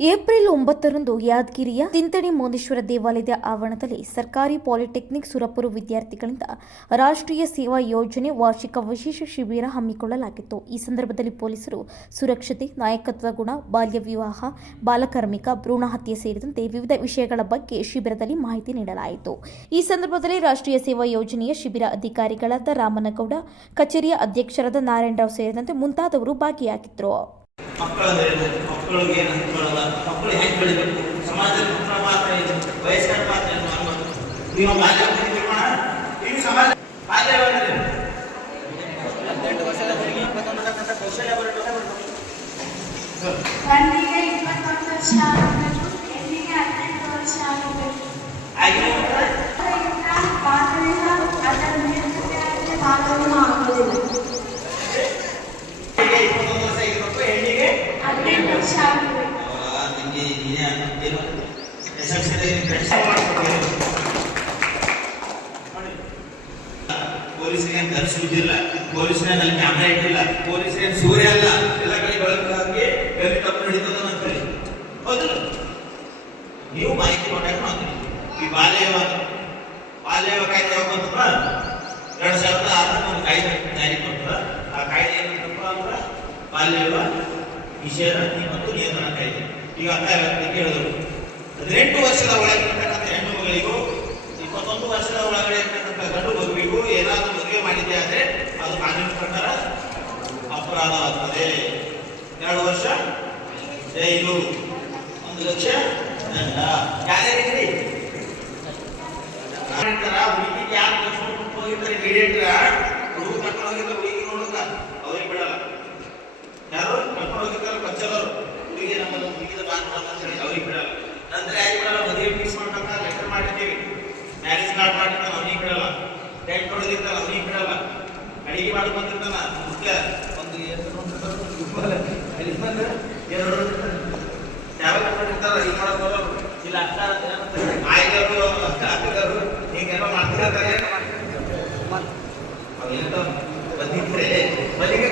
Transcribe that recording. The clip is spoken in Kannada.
ಏಪ್ರಿಲ್ 9ರಂದು ಯಾದಗಿರಿಯ ತಿಂತಣಿ ಮೌನೇಶ್ವರ ದೇವಾಲಯದ ಆವರಣದಲ್ಲಿ ಸರ್ಕಾರಿ ಪಾಲಿಟೆಕ್ನಿಕ್ ಸುರಪುರ ವಿದ್ಯಾರ್ಥಿಗಳಿಂದ ರಾಷ್ಟ್ರೀಯ ಸೇವಾ ಯೋಜನೆ ವಾರ್ಷಿಕ ವಿಶೇಷ ಶಿಬಿರ ಹಮ್ಮಿಕೊಳ್ಳಲಾಗಿತ್ತು. ಈ ಸಂದರ್ಭದಲ್ಲಿ ಪೊಲೀಸರು ಸುರಕ್ಷತೆ, ನಾಯಕತ್ವದ ಗುಣ, ಬಾಲ್ಯ ವಿವಾಹ, ಬಾಲಕಾರ್ಮಿಕ, ಭ್ರೂಣ ಹತ್ಯೆ ಸೇರಿದಂತೆ ವಿವಿಧ ವಿಷಯಗಳ ಬಗ್ಗೆ ಶಿಬಿರದಲ್ಲಿ ಮಾಹಿತಿ ನೀಡಲಾಯಿತು. ಈ ಸಂದರ್ಭದಲ್ಲಿ ರಾಷ್ಟ್ರೀಯ ಸೇವಾ ಯೋಜನೆಯ ಶಿಬಿರ ಅಧಿಕಾರಿಗಳಾದ ರಾಮನಗೌಡ, ಕಚೇರಿಯ ಅಧ್ಯಕ್ಷರಾದ ನಾರಾಯಣರಾವ್ ಸೇರಿದಂತೆ ಮುಂತಾದವರು ಭಾಗಿಯಾಗಿದ್ದರು. ಮಕ್ಕಳಿಗೆ ಏನು ಹಂಚ್ಕೊಳ್ಳಲ್ಲ, ಮಕ್ಕಳು ಹೆಂಗೆ ಬೆಳಿಬೇಕು, ಸಮಾಜದಲ್ಲಿ ಮಕ್ಕಳ ಪಾತ್ರ ಏನು, ವಯಸ್ಕರ ಪಾತ್ರ ಏನು ಅನ್ನೋದು ನೀವು ಬಾಲ್ಯ ತಿಳ್ಕೋಣ. ಈಗ ಸಮಾಜ ಬಾಲ್ಯ 18 ವರ್ಷದವರೆಗೆ 21 ವರ್ಷ ಕೌಶಲ್ಯ ಬರಬೇಕು. ಗಂಡಿಗೆ 21 ವರ್ಷ ಆಗಬೇಕು, ಹೆಣ್ಣಿಗೆ 18 ವರ್ಷ ಆಗಬೇಕು. ಮಾತುವಿನ ಅದರ ಮೇಲೆ ಮಾತನ್ನು ಆಗುವುದಿಲ್ಲ. ಪೊಲೀಸರಿಗೆ ಧರಿಸುವುದಿಲ್ಲ, ಪೊಲೀಸರಲ್ಲಿ ಕ್ಯಾಮ್ರಾ ಇಟ್ಟಿಲ್ಲ, ಪೊಲೀಸರಿಗೆ ಸೂರ್ಯ ಅಲ್ಲ, ಎಲ್ಲ ಕಡೆ ಬೆಳಕು ಹಾಕಿ ಎಲ್ಲಿ ತಪ್ಪು ನಡೀತದ ಅಂತ ಹೇಳಿ ಹೌದು. ನೀವು ಮಾಹಿತಿ ಕೊಟ್ಟಾಗ ಮಾತು ಈ ಬಾಲ್ಯ ಕಾಯ್ದೆ ಯಾವಾಗ ಬಂತಪ್ಪ? 2006 ಒಂದು ಕಾಯ್ದೆ ಜಾರಿ ಬಂತದ. ಆ ಕಾಯ್ದೆ ಏನಂತಪ್ಪ ಅಂದ್ರೆ ಬಾಲ್ಯ ವಿವಾಹ ನಿಷೇಧ ಮತ್ತು ನಿಯಂತ್ರಣ ಕಾಯ್ದೆ. ಈಗ ಅರ್ಥ ವ್ಯಕ್ತಿಗೆ ಹೇಳಿದ್ರು 18 ವರ್ಷದ ಒಳಗಿರ್ತಕ್ಕಂಥ ಹೆಣ್ಣು ಮಗಳಿಗೂ 21 ವರ್ಷದ ಒಳಗಡೆ ಇರ್ತಕ್ಕಂಥ ಗಂಡು ಮಗುವಿಗೂ ಏನಾದರೂ ಮದುವೆ ಮಾಡಿದ್ದೆ ಆದರೆ ಅದು ಕಾನೂನಿನ ಪ್ರಕಾರ ಅಪರಾಧವಾಗ್ತದೆ. 2 ವರ್ಷ ಜೈಲು, 1 ಲಕ್ಷ ದಂಡ. ಯಾರ್ಯಾರಿದ್ರಿ ಹುಡುಗಿಗೆ ಯಾರು ಕರ್ಕೊಂಡು ಹೋಗಿರ್ತಾರೆ ಮೀಡಿಯೇಟರ್, ಹುಡುಗ ಕರ್ಕೊಂಡು ಹೋಗಿರ್ತಾರೆ, ಹುಡುಗಿ ನೋಡುತ್ತ ಅವ್ರಿಗೆ ಬಿಡಲ್ಲ. ಯಾರು ಕರ್ಕೊಂಡು ಹೋಗಿರ್ತಾರೆ ಪಂಚಲರು, ಹುಡುಗಿ ನಮ್ಮಲ್ಲಿ ಹುಡುಗಿದ ಬಾಂಧ ಅಂತ ಹೇಳಿ ಅವ್ರಿಗೆ ಬಿಡಲ್ಲ. ನಂತರ ಯಾರಿಗೆ ಬಿಡಲ್ಲ? ಮದುವೆ ಫಿಕ್ಸ್ ಮಾಡ್ಬೇಕ, ಲೆಟರ್ ಮಾಡಿರ್ತೀವಿ, ಮ್ಯಾರೇಜ್ ಕಾರ್ಡ್ ಮಾಡಿರ್ತಾನೆ ಅವ್ನಿಗೆ ಬಿಡಲ್ಲ, ಟೈಮ್ ಕೊಡೋದಿರ್ತಾನೆ ಅವ್ನಿಗೆ ಬಿಡಲ್ಲ, ಅಡಿಗೆ ಮಾಡಿ ಬಂದಿರ್ತಾನ ಮುಖ್ಯ ಒಂದು ಎರಡು ಯಾವಾಗ ಮಾಡಿರ್ತಾರ ಈಗ ಮಾಡಕ್ ಬರೋರು ಇಲ್ಲ ಆಯ್ದವರು ಅಕ್ಕದರು ಹೀಗೆಲ್ಲ ಮಾಡ್ತಿರ್ತಾರೆ. ಅವೇನೋ ಬಂದಿದ್ರೆ ಬಲಿಗೆ